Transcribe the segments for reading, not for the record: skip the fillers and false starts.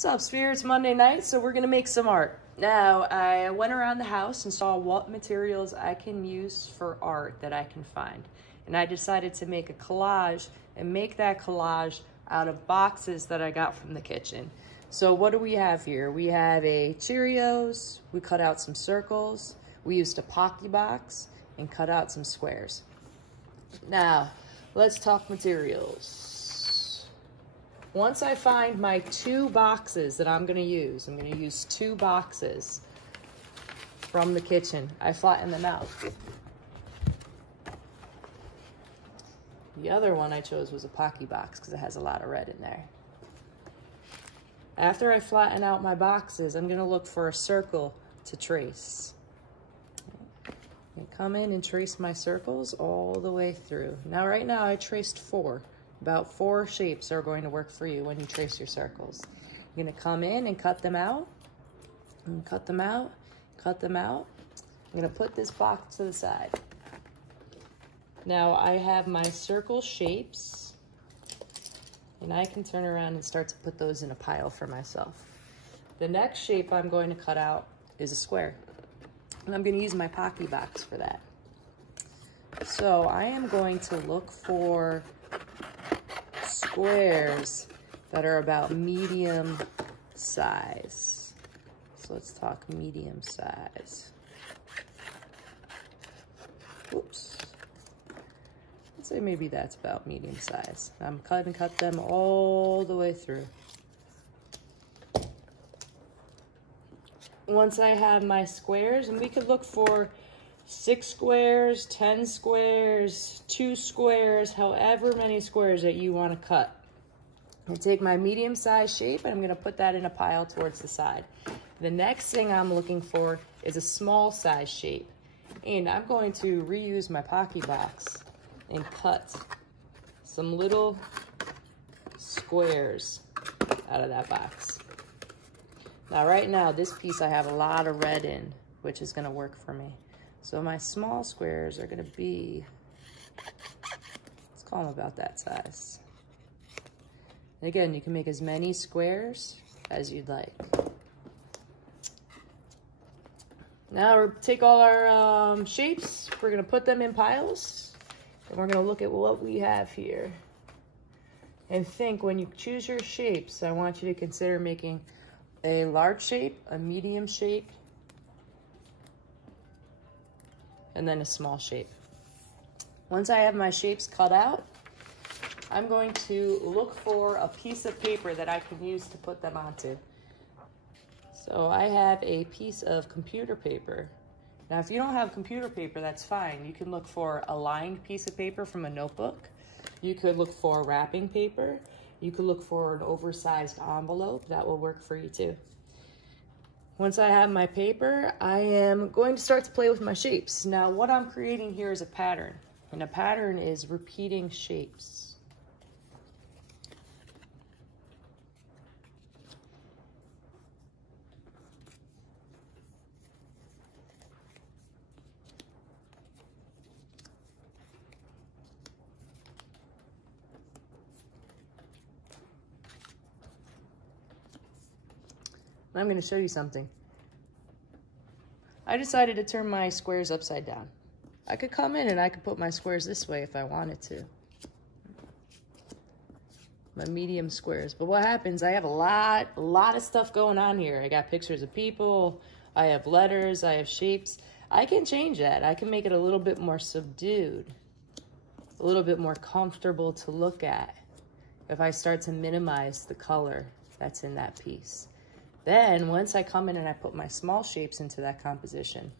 What's up, Spirits? Monday night, so we're gonna make some art. Now, I went around the house and saw what materials I can use for art that I can find. And I decided to make a collage and make that collage out of boxes that I got from the kitchen. So what do we have here? We have a Cheerios, we cut out some circles, we used a Pocky box and cut out some squares. Now, let's talk materials. Once I find my 2 boxes that I'm gonna use 2 boxes from the kitchen. I flatten them out. The other one I chose was a Pocky box because it has a lot of red in there. After I flatten out my boxes, I'm gonna look for a circle to trace. Come in and trace my circles all the way through. Now, right now I traced 4. About 4 shapes are going to work for you when you trace your circles. You're gonna come in and cut them out, and cut them out, cut them out. I'm gonna put this box to the side. Now I have my circle shapes, and I can turn around and start to put those in a pile for myself. The next shape I'm going to cut out is a square, and I'm gonna use my Pocky box for that. So I am going to look for squares that are about medium size. So let's talk medium size. Oops. Let's say maybe that's about medium size. I'm going to cut them all the way through. Once I have my squares, and we could look for 6 squares, 10 squares, 2 squares, however many squares that you want to cut. I take my medium size shape and I'm going to put that in a pile towards the side. The next thing I'm looking for is a small size shape. And I'm going to reuse my Pocky box and cut some little squares out of that box. Now, right now, this piece I have a lot of red in, which is going to work for me. So my small squares are gonna be, let's call them about that size. And again, you can make as many squares as you'd like. Now we'll take all our shapes, we're gonna put them in piles, and we're gonna look at what we have here. And think, when you choose your shapes, I want you to consider making a large shape, a medium shape, and then a small shape. Once I have my shapes cut out, I'm going to look for a piece of paper that I can use to put them onto. So I have a piece of computer paper. Now, if you don't have computer paper, that's fine. You can look for a lined piece of paper from a notebook. You could look for wrapping paper. You could look for an oversized envelope. That will work for you too. Once I have my paper, I am going to start to play with my shapes. Now, what I'm creating here is a pattern, and a pattern is repeating shapes. I'm going to show you something. I decided to turn my squares upside down. I could come in and I could put my squares this way if I wanted to. My medium squares. But what happens, I have a lot of stuff going on here. I got pictures of people, I have letters, I have shapes. I can change that. I can make it a little bit more subdued, a little bit more comfortable to look at if I start to minimize the color that's in that piece. Then, once I come in and I put my small shapes into that composition,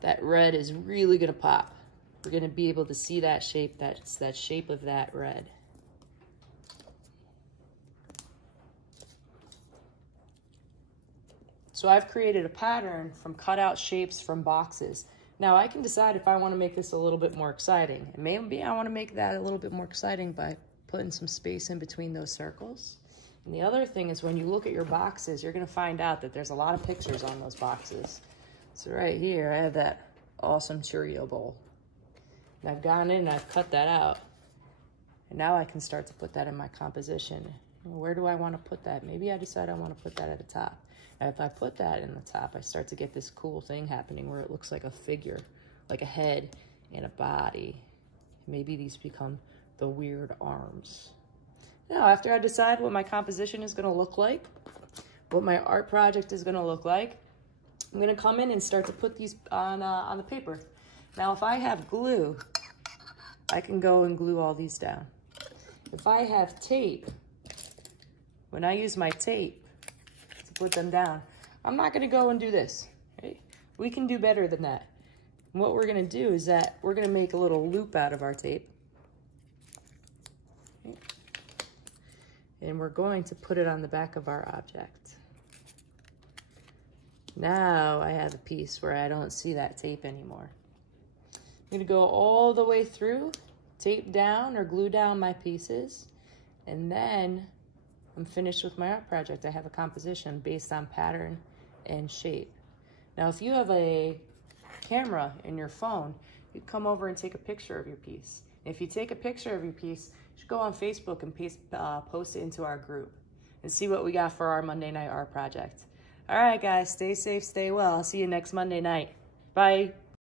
that red is really gonna pop. We're gonna be able to see that shape, that's that shape of that red. So I've created a pattern from cutout shapes from boxes. Now I can decide if I wanna make this a little bit more exciting. And maybe I wanna make that a little bit more exciting by putting some space in between those circles. And the other thing is, when you look at your boxes, you're gonna find out that there's a lot of pictures on those boxes. So right here, I have that awesome Cheerio bowl. And I've gone in and I've cut that out. And now I can start to put that in my composition Where do I want to put that? Maybe I decide I want to put that at the top. And if I put that in the top, I start to get this cool thing happening where it looks like a figure, like a head and a body. Maybe these become the weird arms. Now, after I decide what my composition is going to look like, what my art project is going to look like, I'm going to come in and start to put these on the paper. Now, if I have glue, I can go and glue all these down. If I have tape, when I use my tape to put them down, I'm not going to go and do this. Right? We can do better than that. And what we're going to do is that we're going to make a little loop out of our tape. Okay. And we're going to put it on the back of our object. Now I have a piece where I don't see that tape anymore. I'm going to go all the way through, tape down or glue down my pieces, and then I'm finished with my art project. I have a composition based on pattern and shape. Now, if you have a camera in your phone, you come over and take a picture of your piece. If you take a picture of your piece, you should go on Facebook and post it into our group and see what we got for our Monday night art project. All right, guys, stay safe, stay well. I'll see you next Monday night. Bye.